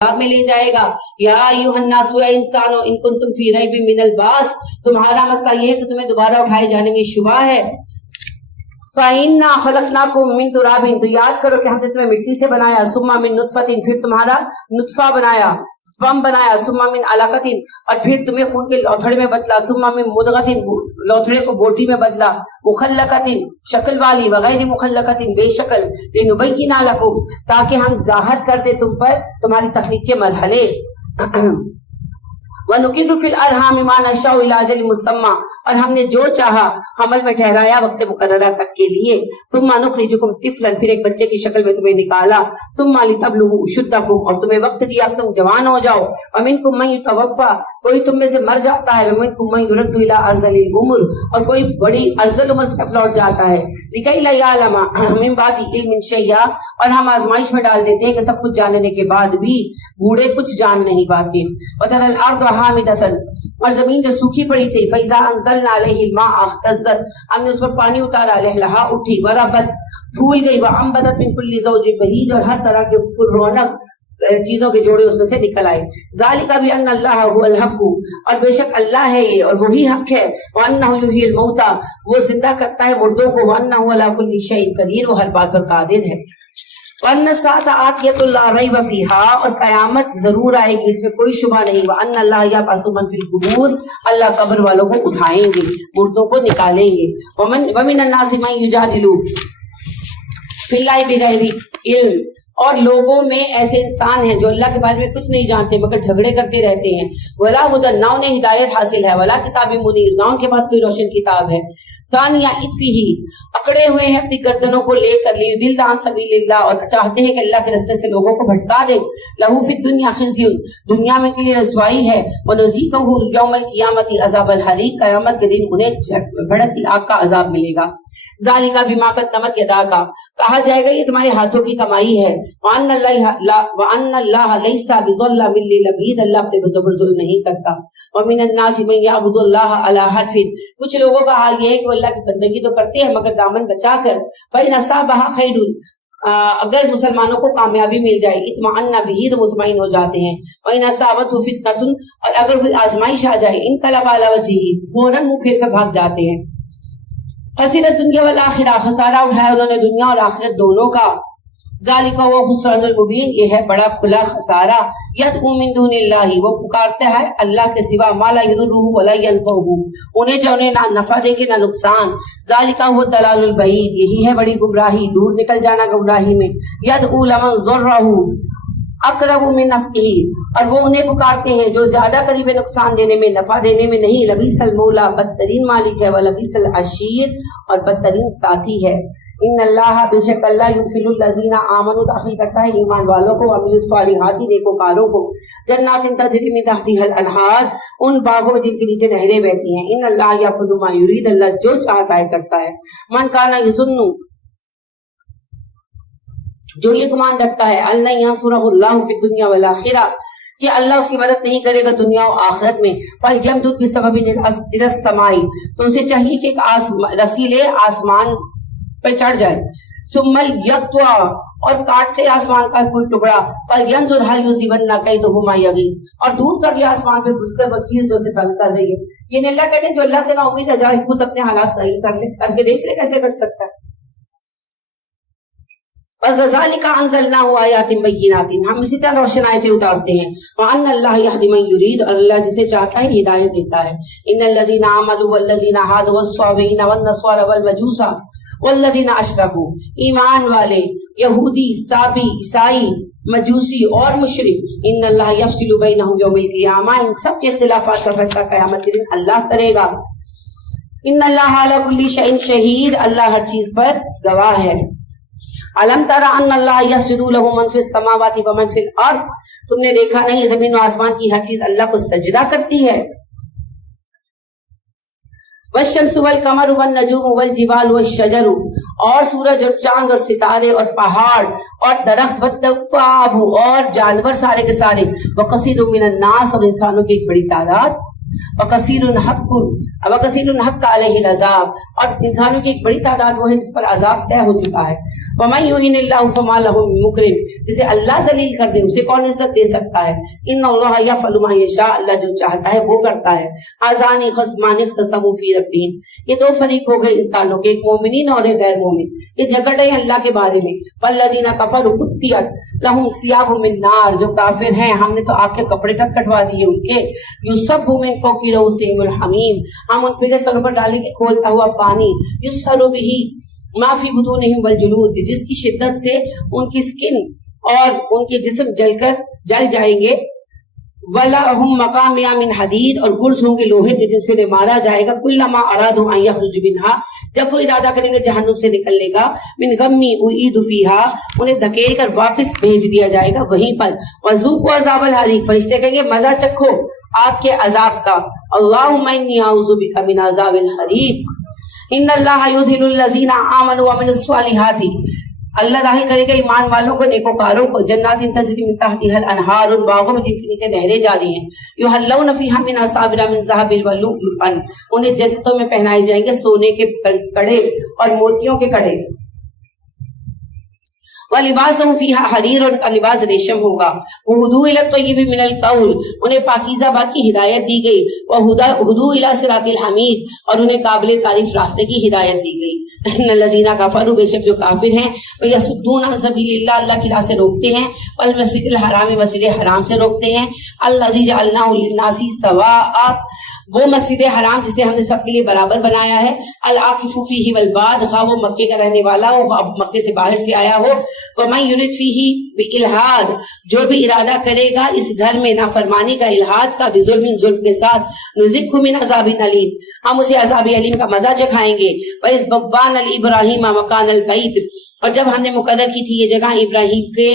میں لے جائے گا. یا ایھا الناس اے انسانو ان کنتم فی ریب من البعث، تمہارا مسئلہ یہ ہے کہ تمہیں دوبارہ اٹھائے جانے میں شبہ ہے. فَإِنَّا خَلَقْنَاكُم مِّن تُرَابٍ، تو یاد کرو کہ ہم نے تمہیں مٹی سے بنایا. ثُمَّ مِن نُطْفَةٍ، پھر تمہارا نطفہ بنایا، سپم بنایا. ثُمَّ مِن عَلَقَةٍ، اور پھر تمہیں خون کے لوتھڑے میں بدلا. ثُمَّ مِن مُضْغَةٍ، لوتھڑے کو بوٹی میں بدلا. مُخَلَّقَةٍ، شکل والی، وغیر مخلقۃ، بے شکل. لِنُبَيِّنَ لَكُم، تاکہ ہم ظاہر کر دیں تم پر تمہاری تخلیق کے مرحلے. وَنُقِرُّ فِي الْأَرْحَامِ مَا نَشَاءُ إِلَىٰ أَجَلٍ مُّسَمًّى، اور ہم نے جو چاہا حمل میں ٹھہرایا وقت مقررہ تک کے لیے. ثُمَّ نُخْرِجُكُمْ طِفْلًا، پھر ایک بچے کی شکل میں تمہیں نکالا. ثُمَّ لِتَبْلُغُوا أُشُدَّكُمْ، اور تمہیں وقت دیا کہ تم جوان ہو جاؤ. وَمِنكُم مَّن يُتَوَفَّىٰ، کوئی تم میں سے مر جاتا ہے. وَمِنكُم مَّن يُرَدُّ إِلَىٰ أَرْذَلِ الْعُمُرِ، اور کوئی بڑی ارذل عمر کی طرف لوٹ جاتا ہے. لِكَيْ لَا يَعْلَمَ مِن بَعْدِ عِلْمٍ شَيْئًا، اور ہم آزمائش میں ڈال دیتے ہیں کہ سب کچھ جاننے کے بعد بھی بوڑھے کچھ جان نہیں پاتے. وَتَرَى الْأَرْضَ حَامِدَةً، اور زمین جو سوکھی پڑی تھی. فَإِذَا أَنزَلْنَا عَلَيْهِ الْمَاءَ اهْتَزَّتْ، ہم نے اس پر پانی اتارا، لہلہا اٹھی. وَرَبَتْ، پھول گئی. وَأَنبَتَتْ مِن كُلِّ زَوْجٍ بَهِيجٍ، اور ہر طرح کے پر رونق چیزوں کے جوڑے اس میں سے نکل آئے. ذَلِكَ بِأَنَّ اللَّهَ هُوَ الْحَقُّ، اور بے شک اللہ ہے یہ اور وہی حق ہے. وَأَنَّهُ يُحْيِي الْمَوْتَىٰ، وہ زندہ کرتا ہے مردوں کو. وَأَنَّهُ عَلَىٰ كُلِّ شَيْءٍ قَدِيرٌ، وہ ہر بات پر قادر ہے. وَأَنَّ السَّاعَةَ آتِيَةٌ لَا رَيْبَ فِيهَا، اور قیامت ضرور آئے گی، اس میں کوئی شبہ نہیں. وَأَنَّ اللَّهَ يَبْعَثُ مَن فِي الْقُبُورِ، اللہ قبر والوں کو اٹھائیں گے، مردوں کو نکالیں گے. وَمِنَ النَّاسِ مَن يُجَادِلُ فِي اللَّهِ بِغَيْرِ علم، اور لوگوں میں ایسے انسان ہیں جو اللہ کے بارے میں کچھ نہیں جانتے مگر جھگڑے کرتے رہتے ہیں. وَلَا هُدًى، نہ انہیں ہدایت حاصل ہے. وَلَا كِتَابٍ مُنِيرٍ، نہ ان کے پاس کوئی روشن کتاب ہے. ثانیہ اطفیہ، اکڑے ہوئے ہیں اپنی گردنوں کو لے کر. لیضل عن سبیل اللہ، اور چاہتے ہیں کہ اللہ کے رستے سے لوگوں کو بھٹکا دے. لہ فی الدنیا خزی، دنیا میں کے لیے رسوائی ہے. ونذیقہ یوم القیامت عذاب الحریق، قیامت کے دن انہیں بھڑکتی آگ کا عذاب ملے گا. ذالک بما قدمت یداک، کہا جائے گا یہ تمہارے ہاتھوں کی کمائی ہے. وان اللہ لیس بظلام للعبید، اللہ اپنے بندوں پر ظلم نہیں کرتا. ومن الناس من یعبد اللہ علی حرف، کچھ لوگوں کا حال یہ ہے کہ وہ اللہ کی بندگی تو کرتے ہیں مگر دامن بچا کر. فإن اصابها خیر، اگر مسلمانوں کو کامیابی مل جائے، اطمئن بہ، تو مطمئن ہو جاتے ہیں. وإن اصابته فتنۃ، اور اگر کوئی آزمائش آ جائے، انقلب علی وجهہ، فوراً منہ پھیر کر بھاگ جاتے ہیں. خسر الدنیا والآخرہ، خسارہ اٹھایا انہوں نے دنیا اور آخرت دونوں کا. ذالک هو خسران المبین، یہ ہے بڑا کھلا خسارہ. یدعو من دون اللہ، وہ پکارتا ہے اللہ کے سوا. ما لا یضرہ ولا ینفعہ، انہیں جو انہیں نہ نفع دے گے نہ نقصان. ذالک هو الضلال البعید، یہی ہے بڑی گمراہی، دور نکل جانا گمراہی میں. یدعو لمن ضرہ اقرب من نفعہ، اور وہ انہیں پکارتے ہیں جو زیادہ قریب نقصان دینے میں نفع دینے میں نہیں. لبیس المولا، بدترین مالک ہے. ولبیس العشیر، اور بدترین ساتھی ہے. ان اللہ، بے شک اللہ، یدخل الذین آمنوا، داخل کرتا ہے ایمان والوں کو. وعملوا الصالحات، نیکوکاروں کو. جنات تجری من تحتها الانہار، ان باغوں میں جن کے نیچے نہریں بہتی ہیں. ان اللہ یفعل ما یرید، اللہ جو چاہتا ہے کرتا ہے. من کان یظن، جو یہ گمان رکھتا ہے، اللہ ینصرہ اللہ فی الدنیا والآخرہ، کہ اللہ اس کی مدد نہیں کرے گا دنیا و آخرت میں. فَلْيَمْدُدْ بِسَبَبٍ إِلَى السَّمَاءِ، تو اسے چاہیے کہ ایک رسی لے آسمان پہ چڑھ جائے. ثم یقطع، اور کاٹ لے آسمان کا کوئی ٹکڑا. فلینظر هل یصیبن کیدہ ما یغیظ، اور دور کر لے آسمان پہ گھس کر وہ چیز جو اسے تنگ کر رہی ہے. یہ اللہ کہتے ہیں جو اللہ سے نا امید ہے جائے خود اپنے حالات صحیح کر لے، کر کے دیکھ لے کیسے کر سکتا ہے. وَكَذَلِكَ أَنزَلْنَاهُ آيَاتٍ بَيِّنَاتٍ، ہم اسی طرح روشن آیتیں اتارتے ہیں. وَأَنَّ اللَّهَ يَهْدِي مَن يُرِيدُ، اور اللہ جسے چاہتا ہے ہدایت دیتا ہے. إِنَّ الَّذِينَ آمَنُوا وَالَّذِينَ هَادُوا وَالصَّابِئِينَ وَالنَّصَارَى وَالْمَجُوسَ وَالَّذِينَ أَشْرَكُوا، ایمان والے، یہودی، صابی، عیسائی، مجوسی اور مشرک. إِنَّ اللَّهَ يَفْصِلُ بَيْنَهُمْ يَوْمَ الْقِيَامَةِ، ان سب کے اختلافات کا فیصلہ قیامت کے دن اللہ کرے گا. إِنَّ اللَّهَ عَلَى كُلِّ شَيْءٍ شَهِيدٌ، اللہ ہر چیز پر گواہ ہے. علم ترى ان اللہ یسجد له من فی السماوات ومن فی الارض، تم نے دیکھا نہیں زمین و آسمان کی ہر چیز اللہ کو سجدہ کرتی ہے. والشمس والقمر والنجوم والجبال والشجر، اور سورج اور چاند اور ستارے اور پہاڑ اور درخت، والدواب، اور جانور سارے کے سارے. وکثیر من الناس، اور انسانوں کی ایک بڑی تعداد. वकसीरुन हक़्क़ अलैहिल अज़ाब, और इंसानों की एक बड़ी तादाद वो है जिस पर अजाब तय हो चुका है। वमन युहिनिल्लाहु फमा लहु मिन मुकरिम, जिसे अल्लाह जलील कर दे उसे कौन इज्जत दे सकता है। इन्नल्लाह यफ़अलु मा यशा, अल्लाह जो चाहता है वो करता है। आज़ानी ख़स्मानी इख़्तसमू फ़ी रब्बिहिम, ये दो फरीक हो गए इंसानों के, एक मोमिनीन और एक गैर मोमिन, ये झगड़ रहे हैं अल्लाह के बारे में। फल्लज़ीना कफ़रू कुत्तियत लहुम सियाबुम मिन नार, जो काफिर हैं हमने तो आग के कपड़े तक कटवा दिए उनके। युसब्बु मिन फ़ौक़ि रऊसिहिमुल हमीम, हम उन पे सरों पर डालेंगे खोलता हुआ पानी। युसहरु बिही मा फ़ी बुतूनिहिम वल जुलूद, जिसकी शिद्दत से उनकी स्किन और उनके जिस्म जल जाएंगे। वलहुम मकामिया मिन हदीद, और गुर्ज होंगे लोहे के जिनसे उन्हें मारा जाएगा। कुल्लमा अरादू अन यखरुजू मिन्हा, जब वो इरादा करेंगे जहन्नुम से निकलने का। मिन गम्मी उईदू फीहा, उन्हें धकेल कर वापस भेज दिया जाएगा वहीं पर। वज़ूक़ू अज़ाबल हरीक़, फरिश्ते कहेंगे मजा चखो आग के अजाब का। अल्लाहुम्मा इन्नी अऊज़ु बिका मिन अज़ाबिल हरीक़, इन्नल्लाहा युदखिलुल लज़ीना आमनू व अमिलुस स्वालिहाति, अल्लाह दाखिल करेगा ईमान वालों को, नेकोकारों को, जन्नातिन तजरी मिन तहतिहल अनहार, उन बागों में जिनके नीचे नहरें जारी हैं। युहल्लौना फीहा मिन असाबिरा मिन ज़हबिन व लुअलुअन, उन्हें जन्नतों में पहनाए जाएंगे सोने के कड़े और मोतियों के कड़े। वलिबासुहुम फीहा हरीर, उनका लिबास रेशम होगा। वहुदू इला तय्यिबि मिनल कौल, उन्हें पाकीज़ा बात की हिदायत दी गई। वहुदू इला सिरातिल हमीद, और उन्हें काबिल तारीफ रास्ते की हिदायत दी गई। इन्नल लज़ीना कफ़रू, बेशक जो काफिर हैं, व यसुद्दून अन सबीलिल्लाह, अल्लाह की राह से रोकते हैं। वल मस्जिदिल हराम, मस्जिद हराम से रोकते हैं। अल्लज़ी जअलनाहु लिन्नासी सवाअ, वो मस्जिद हराम जिसे हमने सबके लिए बराबर बनाया है। अल आकिफु फीही वल बाद, खा वो मक्के का रहने वाला हो, मक्के से बाहर से आया हो। वमन युरिद फीही बिइल्हाद, जो भी इरादा करेगा इस घर में नाफरमानी का, इल्हाद का, बिजुल्मिन जुल्म के साथ, नुज़िक़हु मिन अज़ाबिन अलीम, हम उसे अज़ाब अलीम का मजा चखाएंगे। व इज़ बव्वाना इब्राहीम मकानल बैत, और जब हमने मुकर्रर की थी ये जगह इब्राहिम के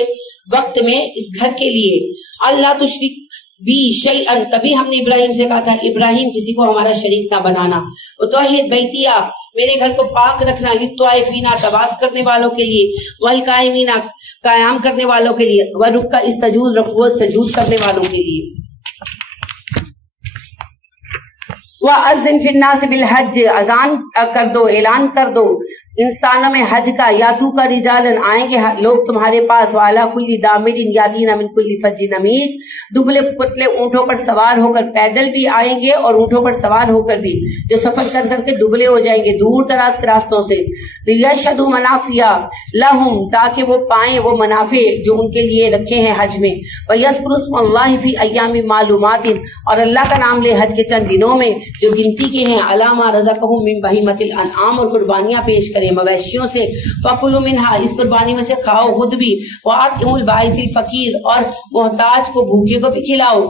वक्त में इस घर के लिए, अल्लाह तुशरिक बी शैअन, तभी हमने इब्राहिम से कहा था इब्राहिम किसी को हमारा शरीक ना बनाना। वो तौहीद बैतिया, मेरे घर को पाक रखना, युत्वाइफीना, तवाफ करने वालों के लिए, वल कायमीना, कायम करने वालों के लिए, व रुक्का इस सजूद, रकूअ सजूद करने वालों के लिए। वअज़्ज़िन फिन्नास बिल हज, अजान कर दो, ऐलान कर दो इंसानों में हज का। यातू का रिजालन, आएंगे लोग तुम्हारे पास। वाला कुल्ली दामिरिन यादीना मिन कुल्ली फज्जिन अमीक, दुबले पुतले ऊंटों पर सवार होकर, पैदल भी आएंगे और ऊंटों पर सवार होकर भी, जो सफर कर करके दुबले हो जाएंगे दूर दराज के रास्तों से। लियशहदू मनाफिया लहुम, ताकि वो पाएं वो मुनाफे जो उनके लिए रखे हैं हज में। व यज़कुरु स्मल्लाहि फी अय्यामी मालूमातिन, और अल्लाह का नाम ले हज के चंद दिनों में जो गिनती के हैं। अलामा रज़क़हुम मिन बहीमतिल अनआम, और कुर्बानियां पेश करें मवेशियों से। फकुलू मिनहा, इस कुर्बानी में से खाओ खुद भी। वातिमुल बाइसिल फकीर, और मोहताज को, भूखे को भी खिलाओ।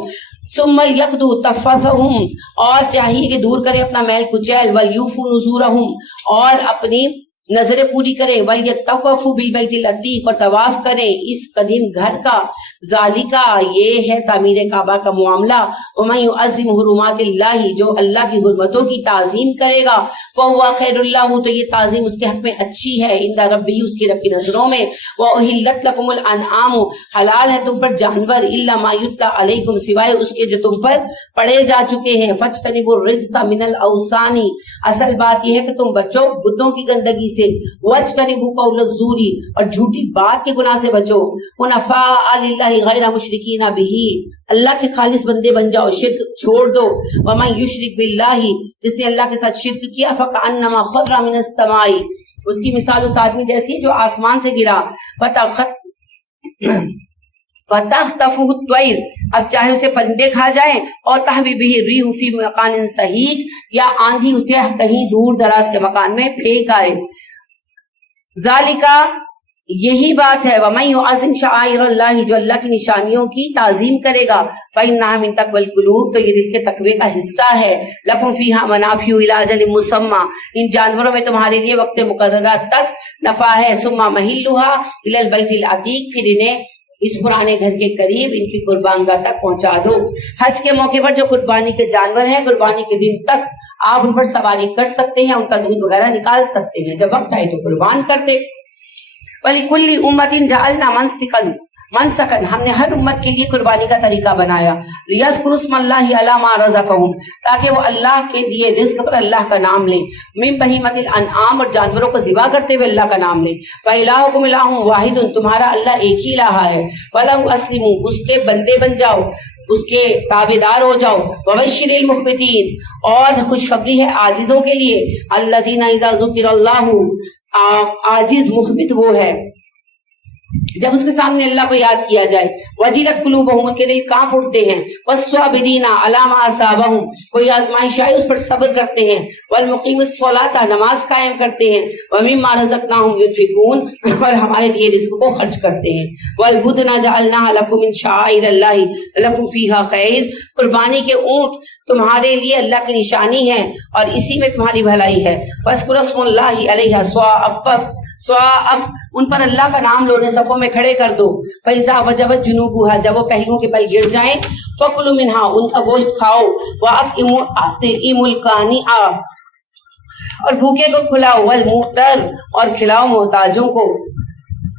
सुम्मल यक़दू तफ़्फ़हुम, और चाहिए कि दूर करे अपना मैल कुचैल। वल यूफू नुज़ूरहुम, और अपनी नजरें पूरी करें। वल यतवफ़ु बिल बैतिल अतीक, और तवाफ करें इस कदीम घर का। ज़ालिका, ये है तामीर काबा का मामला। वमन युअज़्ज़िम हुरुमातिल्लाहि, जो अल्लाह की हुर्मतों की ताज़ीम करेगा, फ़हुवा खैरुल लहू, तो ये ताज़ीम उसके हक में अच्छी है। इंदा रब्बिही, उसकी रब की नजरों में। व उहिल्लत लकुमुल अनआम, हलाल है तुम पर जानवर। इल्ला मा युत्ला अलैकुम, सिवाय उसके जो तुम पर पढ़े जा चुके हैं। फज्तनिबुर रिज्सा मिनल औसानी, असल बात यह है कि तुम बचो बुतों की गंदगी से। वज्तनिबू कौल ज़ूरी, और झूठी बात के गुनाह से बचो। हुनफ़ा लिल्लाहि गैर मुशरिकीना बिही, अल्लाह के खालिस बंदे बन जाओ, शिर्क छोड़ दो। वमन युशरिक बिल्लाहि, जिसने अल्लाह के साथ शिर्क किया, फ़कअन्नमा खर्रा मिनस समाई, उसकी मिसाल उस आदमी जैसी है जो आसमान से गिरा। फतख्तफुहु त्वैर, अब चाहे उसे परिंदे खा जाएं। और तहवी बिही रिहु फी मकानिन सहीक, या आंधी उसे कहीं दूर दराज के मकान में फेंक आए। ज़ालिका, यही बात है। वमन युअज़्ज़िम शआइरल्लाहि, जो अल्लाह की निशानियों की ताज़ीम करेगा। फ़इन्नहा मिन तक़वल क़ुलूब, तो ये दिल के तकवे का हिस्सा है। लकुम फ़ीहा मनाफ़िउ इला अजलिन मुसम्मा, इन जानवरों में तुम्हारे लिए वक्त मुकर्ररा तक नफ़ा है। सुम्मा महिल्लुहा इलल बैतिल अतीक, फिर इन्हें इस पुराने घर के करीब इनकी कुर्बानगाह तक पहुंचा दो। हज के मौके पर जो कुर्बानी के जानवर हैं, कुर्बानी के दिन तक आप उन पर सवारी कर सकते हैं, उनका दूध वगैरह निकाल सकते हैं। जब वक्त आए तो कुर्बान करते। वलिकुल्ली उम्मतिन जअलना मनसिकन मनसकन, हमने हर उम्मत के लिए कुर्बानी का तरीका बनाया, लियज़कुरुस्मल्लाहि अला मा रज़क़हुम, ताकि वो अल्लाह के दिए रिज़्क पर अल्लाह का नाम लें, मिन बहीमतिल अनआम, और जानवरों को ज़िबा करते हुए अल्लाह का नाम लें, व इलाहुकुम इलाहुन वाहिदुन, तुम्हारा अल्लाह एक ही इलाहा है, वलहु अस्लिमू, उसके बंदे बन जाओ, उसके ताबेदार हो जाओ, वबश्शिरिल मुख़बितीन, और खुशखबरी है आजिज़ों के लिए, अल्लज़ीना इज़ा ज़ुकिरल्लाहु, आजिज़ मुख़बित वो है जब उसके सामने अल्लाह को याद किया जाए, वजीलत कुलूबहुम, उनके दिल कांप उठते हैं, वस्साबिरीना अला मा असाबहुम, कोई आजमाइश आए उस पर सब्र करते हैं, वल मुकीमिस सलाता, नमाज कायम करते हैं, व मिम्मा रज़क़नाहुम युनफिकून, और हमारे दिए रिज़्क को खर्च करते हैं, वल बुदना जअलना लकुम मिन शाइरिल्लाहि लकुम फीहा खैर, कुर्बानी के ऊंट तुम्हारे लिए अल्लाह की निशानी है और इसी में तुम्हारी भलाई है, फस्कुरुस्मुल्लाहि अलैहा स्वाअफ, उन पर अल्लाह का नाम लो, सफों में खड़े कर दो, फैजा वजबत जुनूबुहा, जब वो पहलुओं के बल गिर जाएं, फकुलु मिन्हा, उनका गोश्त खाओ, व अतइमुल कानिआ, और भूखे को खिलाओ, वल मुफ्तर, और खिलाओ मोहताजों को,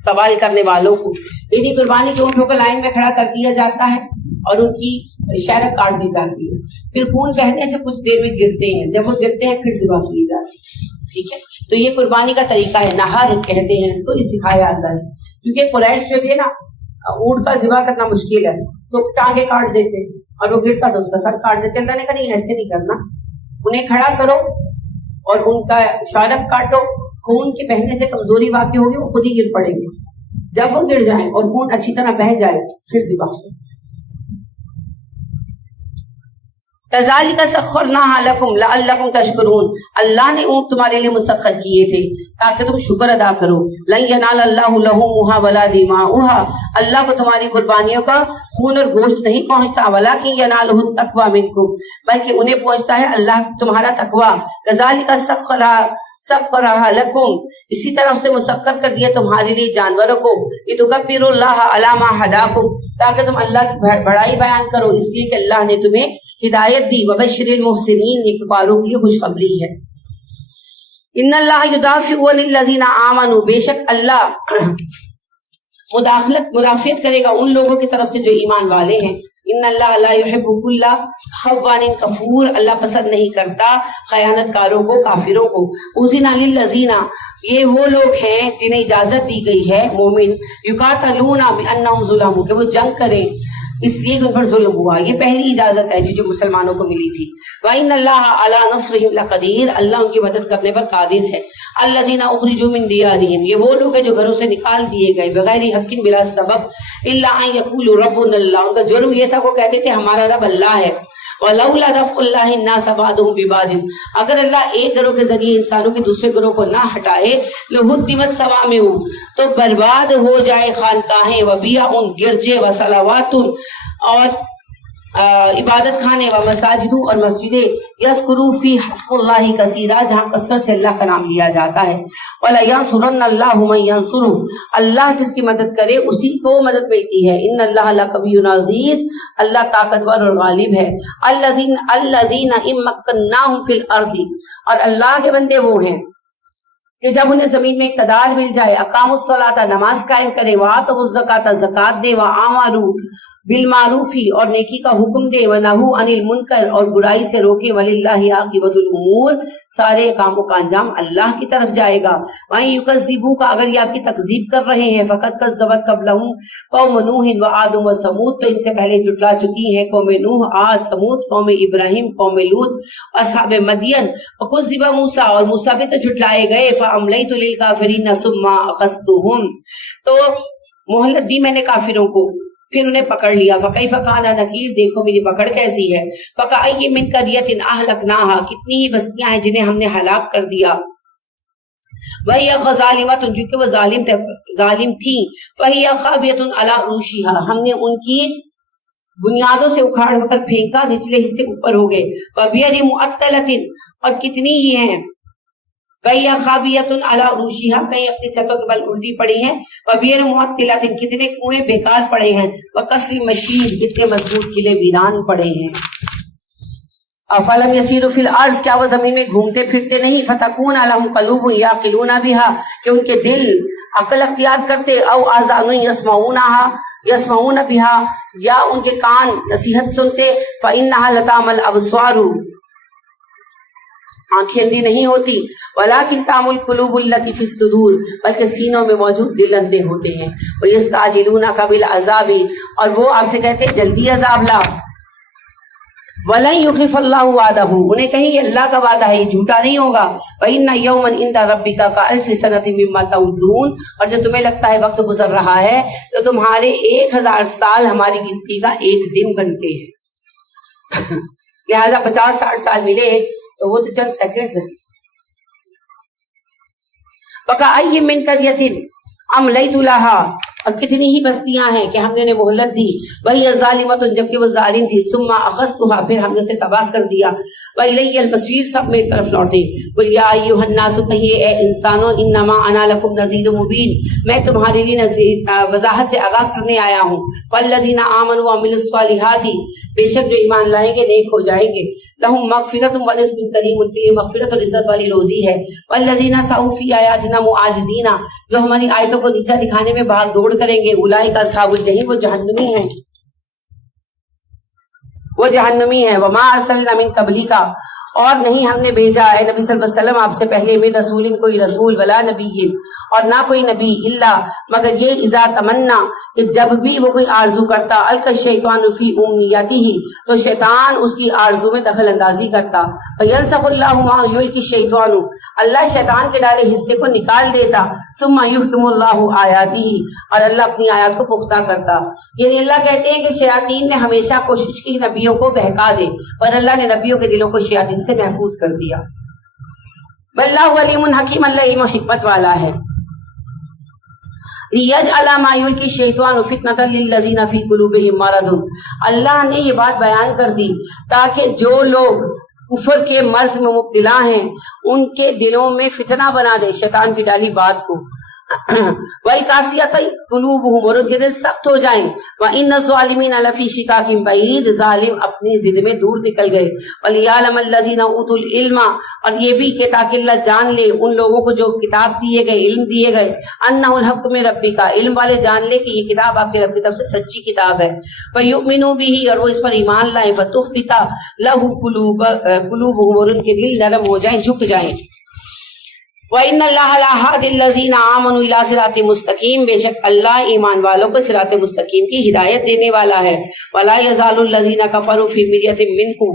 सवाल करने वालों को। यदि कुर्बानी के ऊँटों को लाइन में खड़ा कर दिया जाता है और उनकी शरक काट दी जाती है, फिर खून बहने से कुछ देर में गिरते हैं, जब वो गिरते हैं फिर ज़िबा किए जाते हैं, ठीक है। तो ये कुर्बानी का तरीका है, नहर कहते हैं इसको, ये सिखाया अल्लाह ने, क्योंकि कुरैश जो थे ना, ऊंट का ज़िबा करना मुश्किल है, तो टांगे काट देते और वो गिरता तो उसका सर काट देते। अल्लाह ने कहा नहीं, ऐसे नहीं करना, उन्हें खड़ा करो और उनका शारक काटो, खून के बहने से कमजोरी वाक़ई होगी, वो खुद ही गिर पड़ेंगे, जब वो गिर जाए और खून अच्छी तरह बह जाए फिर ज़िबा। कज़ालिका सख्खरनाहा लकुम लअल्लकुम तशकुरून, अल्लाह ने ऊँट तुम्हारे लिए मुसख्खर किए थे ताकि तुम शुक्र अदा करो। लन यनालल्लाहु लहुमुहा वला दिमाउहा, अल्लाह को तुम्हारी कुर्बानियों का खून और गोश्त नहीं पहुंचता, वलाकिन यनालुहु तक़वा मिनकुम, बल्कि उन्हें पहुंचता है अल्लाह तुम्हारा तकवा। कज़ालिका सख्खरहा लकुम, इसी तरह उसने मुसख्खर कर दिया तुम्हारे लिए जानवरों को, लितुकब्बिरुल्लाह अला मा हदाकुम, ताकि तुम अल्लाह की बड़ाई बयान करो, इसलिए कि अल्लाह ने तुम्हें हिदायत दी। वबश्शिरिल मुहसिनीन, नेककारों की खुशखबरी है। इन्नल्लाह युदाफिउ अनिल्लज़ीना आमनू, बेशक अल्लाह मुदाफियत करेगा उन लोगों की तरफ से जो ईमान वाले हैं। इन्नल्लाह ला युहिब्बु कुल्ला खव्वानिन कफूर, अल्लाह पसंद नहीं करता खयानतकारों को, काफिरों को। उज़िना लिल्लज़ीना, ये वो लोग हैं जिन्हें इजाजत दी गई है, मोमिन, युकातलूना बिअन्नहुम ज़ुलमू, कि वो जंग करें इसलिए कि उन पर जुल्म हुआ। ये पहली इजाजत है जो मुसलमानों को मिली थी। व इन्नल्लाह अला नस्रिहिम लक़दीर, अल्लाह उनकी मदद करने पर कादिर है। अल्लज़ीना उख़रिजू मिन दियारिहिम, ये वो लोग हैं जो घरों से निकाल दिए गए बगैर हक़्क़िन बिला सबब, इल्ला अन यक़ूलू रब्बुनल्लाह, उनका जुर्म ये था वो कहते थे हमारा रब अल्लाह है। वलौला दफ़उल्लाहि अन्नास बअदहुम बिबादिन, अगर अल्लाह एक ग्रोह के जरिए इंसानों के दूसरे ग्रोह को ना हटाए, लहुद्दिमत सवामिउ, तो बर्बाद हो जाए खानकाहें, व बियाउन, गिरजे, व सलावातुन, और इबादत खाने, व मसाजिदु, और मस्जिदें, यज़कुरू फी हस्मुल्लाहि कसीरा, जहाँ कसरत से अल्लाह का नाम लिया जाता है। वला यंसुरन्नल्लाहु मन यंसुरु, अल्लाह जिसकी मदद करे उसी को मदद मिलती है। इन्नल्लाह लक़वियुन अज़ीज़, अल्लाह ताकतवर और गालिब है। अल्लज़ीना इम्मक्कन्नाहुम फिल अर्दी, और अल्लाह के बंदे वो हैं कि जब उन्हें जमीन में इक़्तिदार मिल जाए, अक़ामुस्सलाता, नमाज कायम करे, व आतुज़्ज़काता, ज़कात दे, व आमरू बिल मारूफी, और नेकी का हुक्म दे, व नहू अनिल मुनकर, और बुराई से रोके, वलिल्लाहि आक़िबतुल उमूर, सारे कामों का अंजाम अल्लाह की तरफ जाएगा। वहीं युकज़्ज़िबू का, अगर ये आपकी तकज़ीब कर रहे हैं, फ़क़द कज़्ज़बत क़ब्लहुम क़ौम नूह व आद व समूद, तो इनसे पहले जुटला चुकी है कौम नूह, आद, समूद, कौम इब्राहिम, कौम लूत, असहाब मदियन, व कुज़्ज़िबा मूसा, और मूसा भी तो जुटलाए गए। फ़अमलैतु लिल काफ़िरीन सुम्मा अख़ज़्तुहुम, तो मोहलत दी मैंने काफिरों को, फिर उन्हें पकड़ लिया। फ़कैफ़ कान नकीर, देखो मेरी पकड़ कैसी है। फ़कअय्यिम मिन क़रयतिन अहलकनाहा, कितनी ही बस्तियां हैं जिन्हें हमने हलाक कर दिया। वहिय ज़ालिमतुन, क्योंकि वो जालिम थी। फ़हिय ख़ावियतुन अला उरूशिहा, हमने उनकी बुनियादों से उखाड़ कर फेंका, निचले हिस्से ऊपर हो गए। वबियरि मुअत्तलतिन, और कितनी ही हैं, वहिय ख़ावियतुन अला उरूशिहा, कहीं अपनी छतों के बल उल्टी पड़ी हैं। वबियर मुअत्तिलतिन, कितने कुएं बेकार पड़े हैं। वक़स्री मशीद, कितने मजबूत किले वीरान पड़े हैं। अफलम यसीरु फिल अर्ज़, क्या वो जमीन में घूमते फिरते नहीं, फतकून लहुम क़ुलूबुन याक़िलूना बिहा, कि उनके दिल अक्ल अख्तियार करते, औ आज़ानुन यस्मऊना बिहा, या उनके कान नसीहत सुनते, फ़इन्नहा लतामल अबसारु, आंखें अंधी नहीं होती, वलाकिन तामुल कुलूबुल लती फिस सुदूर, बल्कि सीनों में मौजूद दिल अंधे होते हैं। व यस्ताजिलूनका बिल अज़ाबी, और वो आपसे कहते हैं जल्दी अज़ाब ला। वलन युखलिफल्लाहु वादहू, उन्हें कहीं अल्लाह का वादा है, ये झूठा नहीं होगा। व इन्ना यौमन इंदा रब्बिका का अल्फि सनतिन मिम्मा तउद्दून, और जो तुम्हें लगता है वक्त गुजर रहा है तो तुम्हारे 1000 साल हमारी गिनती का एक दिन बनते हैं। लिहाजा 50-60 साल मिले तो वो तो चंद सेकंड्स हैं। वकअय्यिम मिन क़र्यतिन अमलैतु लहा, और कितनी ही बस्तियां हैं कि हमने उन्हें मोहलत दी, वही ज़ालिमतुन, जबकि वो जालिम थी, सुम्मा अख़ज़्तुहा, फिर हमने उसे तबाह कर दिया, व इलैयल मसीर, सब मेरी तरफ लौटे। कुल या अय्युहन नासु, कहिए ए इंसानों, इन्नमा अना लकुम नज़ीरुम मुबीन, मैं तुम्हारे लिए नज़ीर वज़ाहत से आगाह करने आया हूँ। फल्लज़ीना आमनु व अमिलुस सालिहाति, बेशक जो ईमान लाएंगे नेक हो जाएंगे, लहुम मग़फ़िरतुम व रिज़्क़ुन करीम, उनके लिए मग़फ़िरत और इज़्ज़त वाली रोज़ी है। वल्लज़ीना सऊ फ़ी आयातिना मुआजिज़ीना, जो हमारी आयतों को नीचा दिखाने में भाग दौड़ करेंगे, उलाइका अस्हाबुल जहीम, वो जहन्नमी हैं, वो जहन्नमी है। वमा अरसलना मिन क़ब्लिका, और नहीं हमने भेजा है नबी सल्लल्लाहु अलैहि वसल्लम आपसे पहले, में रसूलिन, कोई रसूल, वला नबीयिन, और ना कोई नबी, इल्ला, मगर ये इज़ा तमन्ना, कि जब भी वो कोई आरजू करता, अलका शैतानु फी उम्नियतिही, तो शैतान उसकी आरजू में दखल अंदाजी करता, फयंसखुल्लाहु मा युल्की शैतानु, अल्लाह शैतान के डाले हिस्से को निकाल देता, सुम्मा युहकिमुल्लाहु आयातिही, और अल्लाह अपनी आयत को पुख्ता करता। यानी अल्लाह कहते हैं कि शयातीन ने हमेशा कोशिश की नबियों को बहका दे, पर अल्लाह ने नबियों के दिलों को शयातीन से महफूज कर दिया। वल्लाहु अलीमुन हकीम, अल्लाह इल्म हिकमत वाला है। लियजअला मा युल्की शैतानु फितनतल लिल्लज़ीना फी कुलूबिहिम मरदुन, अल्लाह ने ये बात बयान कर दी ताकि जो लोग कुफर के मर्ज में मुब्तला हैं उनके दिलों में फितना बना दे शैतान की डाली बात को। वल कासियत कुलूबुहुम, और उनके दिल सख्त हो जाएं। व इन्ना ज़ालिमीना लफ़ी शिकाकिन बईद, जालिम अपनी जिद में दूर निकल गए। वलियालम अल्लज़ीना उतुल इल्मा, और ये भी कि ताकि अल्लाह जान ले उन लोगों को जो किताब दिए गए, इल्म दिए गए, अन्नहुल हक़्क़ु मिन रब्बिका, इल्म वाले जान ले कि ये किताब आपके रब की तरफ से सच्ची किताब है। फयुमिनु बिही, और वो इस पर ईमान लाए, फतुख़बिता लहु कुलूबुहुम, और उनके दिल नरम हो जाएं, झुक जाएं। वइन्नल्लाहा लहादिल लज़ीना आमनु इला सिरातिम मुस्तकीम, बेशक अल्लाह ईमान वालों को सिरात मुस्तकीम की हिदायत देने वाला है। वला यज़ालुल लज़ीना कफ़रू फी मिर्यतिम मिन्हु,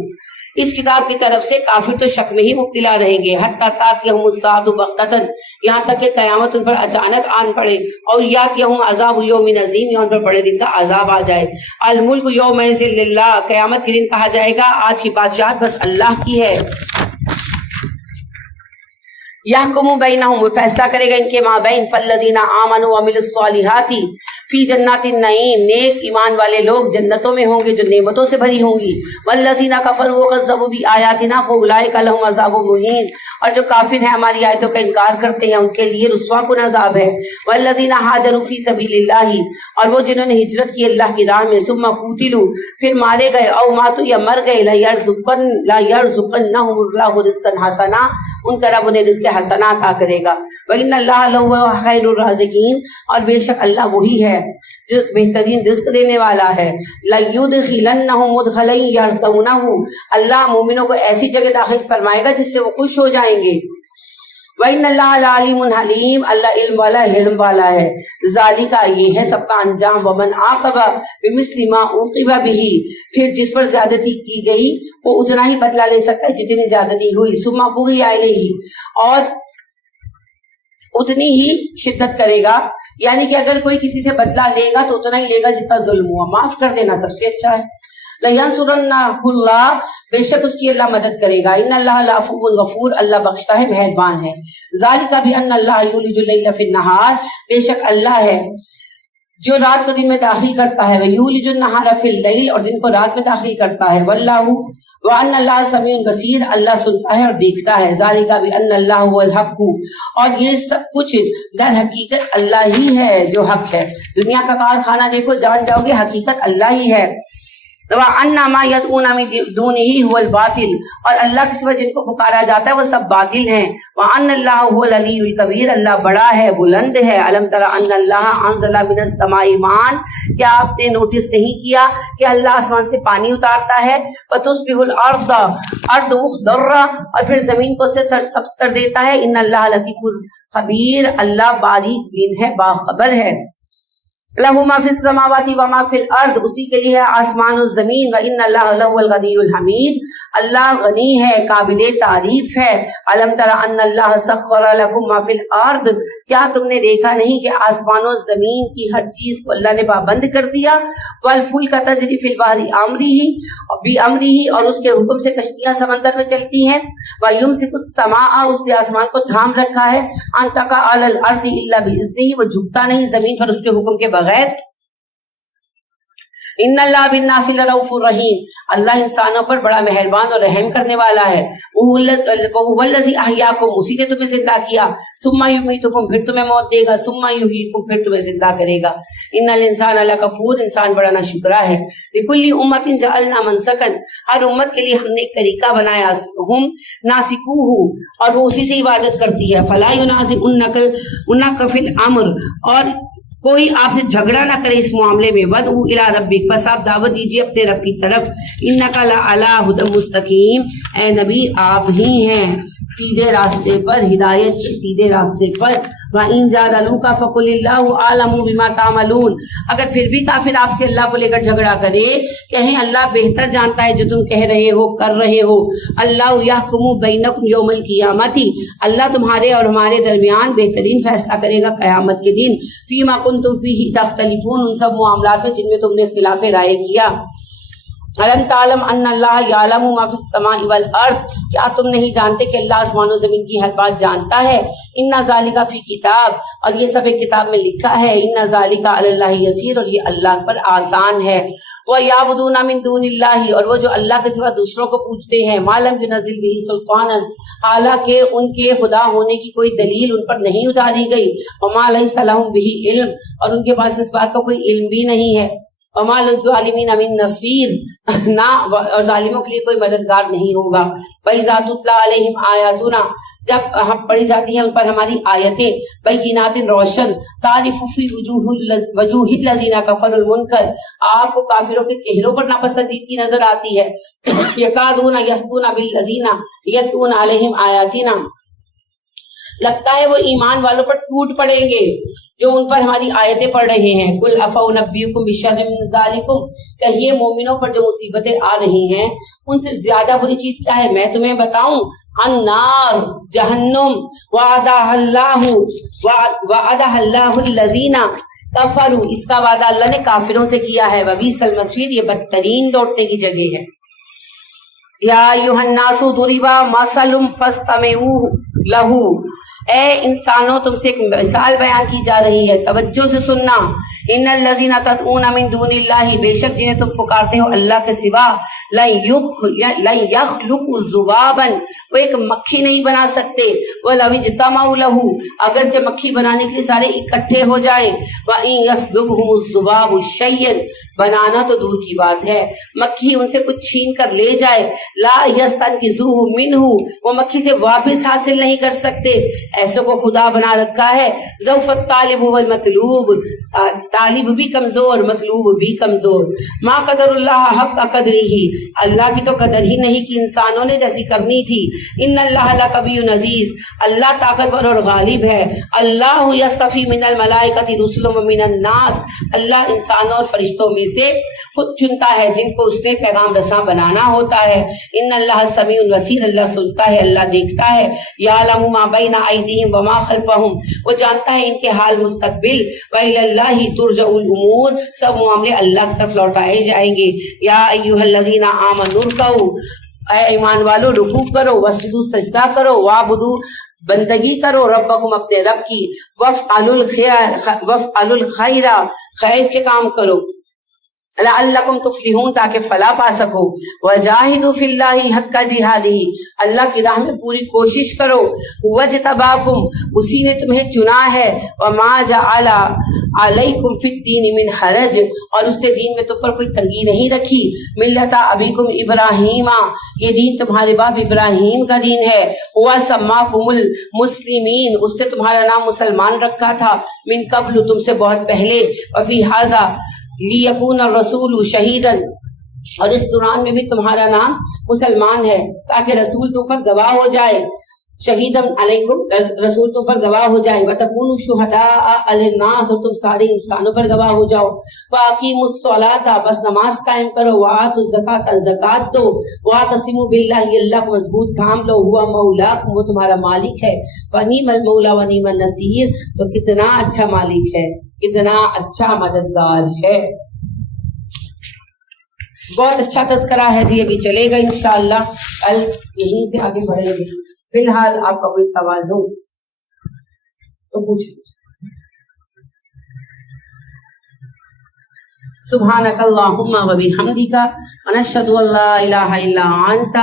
इस किताब की तरफ से काफिर तो शक में ही मुब्तला रहेंगे। हत्ता तातियहुमुस साअतु बग़्ततन, यहाँ तक कि क़यामत उन पर अचानक आन पड़े, और या कि हम अज़ाबु यौमिन अज़ीम, या उन पर बड़े दिन का अजाब आ जाए। अल मुल्कु यौमइज़िन लिल्लाह, क़यामत के दिन कहा जाएगा आज की बादशाहत बस अल्लाह की है। यहकुमु बैनहुम, फैसला करेगा इनके माबैन। फल्लज़ीना आमनु व अमिलुस सालिहाति फी जन्नातिन नईम, नेक ईमान वाले लोग जन्नतों में होंगे जो नेमतों से भरी होंगी। वल्लज़ीना कफरू व कज़्ज़बू बि आयातिना फउलाइका लहुम अज़ाबुम मुहीन, और जो काफिर हैं हमारी आयतों का इनकार करते हैं उनके लिए रुस्वा कुन अज़ाब है। वल्लज़ीना हाजरू फी सबीलिल्लाहि, और वो जिन्होंने हिजरत की अल्लाह की राह में, सुम्मा कुतिलू, फिर मारे गए, औ मातू, या मर गए, ला यरज़ुक़न्नहुमुल्लाहु रिज़्क़न हसना, उनका रब उन्हें रिज़्क़ हसना अता करेगा। व इन्नल्लाहा लहुव खैरुर राज़िकीन, और बेशक अल्लाह वही है जो बेहतरीन रिज़्क़ देने वाला है। लयुदखिलन्नहुम मुदखलन यरदौनहु, अल्लाह मोमिनों को ऐसी जगह दाखिल फरमाएगा जिससे वो खुश हो जाएंगे। व इन्नल्लाहा अलीमुन हलीम, अल्लाह इल्म वाला है, हिल्म वाला है। ज़ालिका, ये है सबका अंजाम। वमन आक़बा बिमिस्लि मा उक़िबा बिही, फिर जिस पर ज्यादती की गई वो उतना ही बदला ले सकता है जितनी ज्यादती हुई। सुम्मा बुग़िया इलैहि, और उतनी ही शिद्दत करेगा, यानी कि अगर कोई किसी से बदला लेगा तो उतना ही लेगा जितना जुल्म हुआ। माफ कर देना सबसे अच्छा है। लयंसुरन्नहुल्लाह, बेशक उसकी अल्लाह मदद करेगा। इन्नल्लाहा लअफ़ूवुन गफ़ूर, अल्लाह बख्शता है मेहरबान है। ज़ालिका भी अन्नल्लाह युलिजुल लैला फ़िन्नहार, बेशक अल्लाह है जो रात को दिन में दाखिल करता है। व युलिजुन नहारा फ़िल लैल, और दिन को रात में दाखिल करता है। वल्लाहु व अन्नल्लाह समीउन बसीर, अल्लाह सुनता है और देखता है। ज़ालिका भी अन्नल्लाह हुवल हक़्क़ु, और ये सब कुछ दर हकीकत अल्लाह ही है जो हक है। दुनिया का कारखाना देखो, जान जाओगे हकीकत अल्लाह ही है। وَأَنَّ مَا يَدْعُونَ مِن دُونِهِ هُوَ الْبَاطِلُ، اور اللہ کے سوا جن کو پکارا جاتا ہے وہ سب باطل ہیں. وَأَنَّ اللَّهَ هُوَ الْعَلِيُّ الْكَبِيرُ، اللہ بڑا ہے، بلند ہے. أَلَمْ تَرَ أَنَّ اللَّهَ أَنزَلَ مِنَ السَّمَاءِ مَاءً، کیا آپ نے نوٹس نہیں کیا کہ اللہ آسمان سے پانی اتارتا ہے؟ فَتُصْبِحُ الْأَرْضُ مُخْضَرَّةً، اور پھر زمین کو سے سرسبز کر دیتا ہے. إِنَّ اللَّهَ لَطِیفٌ خبیر، اللہ باریک بین ہے، باخبر ہے. لَهُ مَا فِي السَّمَاوَاتِ وَمَا فِي الْأَرْضِ، اسی کے لیے ہے آسمان و زمین. وَإِنَّ اللَّهَ لَهُوَ الْغَنِيُّ الْحَمِيدُ، اللہ غنی ہے، قابل تعریف ہے. أَلَمْ تَرَ أَنَّ اللَّهَ سَخَّرَ لَكُم مَّا فِي الْأَرْضِ، کیا تم نے دیکھا نہیں کہ آسمان و زمین کی ہر چیز کو اللہ نے پابند کر دیا. وَالْفُلْكَ تَجْرِي فِي الْبَحْرِ بِأَمْرِهِ، اور اس کے حکم سے کشتیاں سمندر میں چلتی ہیں. وَيُمْسِكُ السَّمَاءَ، اس نے آسمان کو تھام رکھا ہے. أَن تَقَعَ عَلَى الْأَرْضِ إِلَّا بِإِذْنِهِ، وہ جھکتا نہیں زمین پر اس کے حکم کے بغیر. ان اللہ بالناس لرؤوف الرحیم، اللہ انسانوں پر بڑا مہربان اور رحم کرنے والا ہے. وَهُوَ الَّذِي أَحْيَاكُمْ، اسی نے تمہیں زندہ کیا. ثُمَّ يُمِيتُكُمْ، پھر تمہیں موت دے گا. ثُمَّ يُحْيِيكُمْ، پھر تمہیں زندہ کرے گا. ان الانسان لکفور، انسان بڑا ناشکرا ہے. لِكُلِّ أُمَّةٍ جَعَلْنَا مَنسَكًا، ہر امت کے لیے ہم نے ایک طریقہ بنایا. ہم ناسکوہ، اور وہ اسی سے عبادت کرتی ہے. فَلَا يُنَازِعُنَّكَ فِي الْأَمْرِ، اور کوئی آپ سے جھگڑا نہ کرے اس معاملے میں. وَادْعُ إِلَىٰ رَبِّكَ، بس آپ دعوت دیجیے اپنے رب کی طرف. إِنَّكَ لَعَلَىٰ هُدًى مُسْتَقِيمٍ، اے نبی آپ ہی ہیں سیدھے راستے پر، ہدایت کے سیدھے راستے پر. وَإِن جَادَلُوكَ فَقُلِ اللَّهُ أَعْلَمُ بِمَا تَعْمَلُونَ، اگر پھر بھی کافر آپ سے اللہ کو لے کر جھگڑا کرے، کہیں اللہ بہتر جانتا ہے جو تم کہہ رہے ہو، کر رہے ہو. اللَّهُ يَحْكُمُ بَيْنَكُمْ يَوْمَ الْقِيَامَةِ، اللہ تمہارے اور ہمارے درمیان بہترین فیصلہ کرے گا قیامت کے دن. فِيمَا كُنتُمْ فِيهِ تَخْتَلِفُونَ، ان سب معاملات میں جن میں تم نے اختلاف رائے کیا. أَلَمْ تَعْلَمْ أَنَّ اللَّهَ يَعْلَمُ مَا فِي السَّمَاءِ وَالْأَرْضِ، کیا تم نہیں جانتے کہ اللہ آسمان و زمین کی ہر بات جانتا ہے. إِنَّ ذَلِكَ فِي کتاب، اور یہ سب ایک کتاب میں لکھا ہے. إِنَّ ذَلِكَ عَلَى اللَّهِ يَسِيرٌ، اور یہ اللہ پر آسان ہے. وَيَعْبُدُونَ مِن دُونِ اللَّهِ، اور وہ جو اللہ کے سوا دوسروں کو پوجتے ہیں. مَا لَمْ يُنَزِّلْ بِهِ سُلْطَانًا، حالانکہ ان کے خدا ہونے کی کوئی دلیل ان پر نہیں اتاری گئی. وَمَا لَيْسَ لَهُم بِهِ عِلْمٌ، اور ان کے پاس اس بات کا کوئی علم بھی نہیں ہے. وَمَا لِلظَّالِمِينَ مِن نَصِيرٍ، نہ اور ظالموں کے لیے کوئی مددگار نہیں ہوگا. وَإِذَا تُتْلَىٰ عَلَيْهِمْ آيَاتُنَا، جب ہم پڑھی جاتی ہیں ان پر ہماری آیتیں، بَيِّنَاتٍ روشن، تَعْرِفُ فِي وُجُوهِ الَّذِينَ كَفَرُوا الْمُنكَرَ، آپ کو کافروں کے چہروں پر ناپسندیدگی نظر آتی ہے. يَكَادُونَ يَسْطُونَ بِالَّذِينَ يَتْلُونَ عَلَيْهِمْ آيَاتِنَا، لگتا ہے وہ ایمان والوں پر ٹوٹ پڑیں گے جو ان پر ہماری آیتیں پڑھ رہے ہیں. قُلْ أَفَأُنَبِّئُكُم بِشَرٍّ مِّن ذَٰلِكُمْ، کہیے مومنوں پر جو مصیبتیں آ رہی ہیں ان سے زیادہ بری چیز کیا ہے میں تمہیں بتاؤں. النار، جہنم. وعدها اللہ الذین کفروا، اس کا وعدہ اللہ نے کافروں سے کیا ہے. وبئس المصیر، یہ بدترین لوٹنے کی جگہ ہے. یا ایھا الناس ضرب مثل فاستمعوا لہ، اے انسانوں تم سے ایک مثال بیان کی جا رہی ہے، توجہ سے سننا. ان الذین تدعون من دون اللہ، بے شک جنہیں تم پکارتے ہو اللہ کے سوا، لن یخلقوا ذبابا، وہ ایک مکھی نہیں بنا سکتے. ولو اجتمعوا لہ، اگرچہ مکھی بنانے کے لیے سارے اکٹھے ہو جائیں. وان یسلبهم الذباب شیئا، بنانا تو دور کی بات ہے، مکھی ان سے کچھ چھین کر لے جائے. لا یستنقذوہ منہ، وہ مکھی سے واپس حاصل نہیں کر سکتے. ایسے کو خدا بنا رکھا ہے. ضعف الطالب والمطلوب، طالب بھی کمزور، مطلوب بھی کمزور. ما قدر اللہ حق قدرہ، اللہ کی تو قدر ہی نہیں کی انسانوں نے جیسی کرنی تھی. ان اللہ لقوی عزیز، اللہ طاقتور اور غالب ہے. اللہ یصطفی من الملائکۃ رسلا ومن الناس، اللہ انسانوں اور فرشتوں میں سے خود چنتا ہے جن کو اس نے پیغام رساں بنانا ہوتا ہے. ان اللہ سمیع بصیر، اللہ سنتا ہے، اللہ دیکھتا ہے. یعلم ما بین ایدیہم وما خلفہم، وہ جانتا ہے ان کے حال مستقبل. وإلی اللہ ترجع الامور، سب معاملے اللہ کی طرف لوٹائے جائیں گے. یا ایھا الذین آمنوا ارکعوا، اے ایمان والو رکوع کرو. واسجدوا، سجدہ کرو. وعبدوا، بندگی کرو. ربکم، اپنے رب کی. وافعلوا الخیر، خیر کے کام کرو. لعلکم تفلحون تاکہ فلاح پا سکو وجاہدوا فی اللہ حق جہادہ اللہ کی راہ میں پوری کوشش کرو وجتباکم اسی نے تمہیں چنا ہے وما جعل علیکم فی الدین من حرج اور اس نے دین میں تم پر کوئی تنگی نہیں رکھی ملت ابیکم ابراہیم یہ دین تمہارے باپ ابراہیم کا دین ہے ہوا سماکم المسلمین اس نے تمہارا نام مسلمان رکھا تھا من قبل تم سے بہت پہلے وفی ھذا لیکون الرسول شہیدا اور اس قرآن میں بھی تمہارا نام مسلمان ہے تاکہ رسول تم پر گواہ ہو جائے شہیدم علیکم رسول تم پر گواہ ہو جائے وتکونوا شہداء علی الناس اور تم سارے انسانوں پر گواہ ہو جاؤ فاقیموا الصلاۃ بس نماز قائم کرو وآتوا الزکاۃ زکات دو واعتصموا باللہ اللہ کو مضبوط تھام لو ہوا مولاکم وہ تمہارا مالک ہے فنعم المولا ونعم النصیر تو کتنا اچھا مالک ہے کتنا اچھا مددگار ہے بہت اچھا تذکرہ ہے جی ابھی چلے گا انشاءاللہ کل یہیں سے آگے بڑھیں گے فی الحال آپ کا کوئی سوال ہو تو پوچھیں سبحانک اللہم و بحمدک ونشہد ان لا الہ الا انت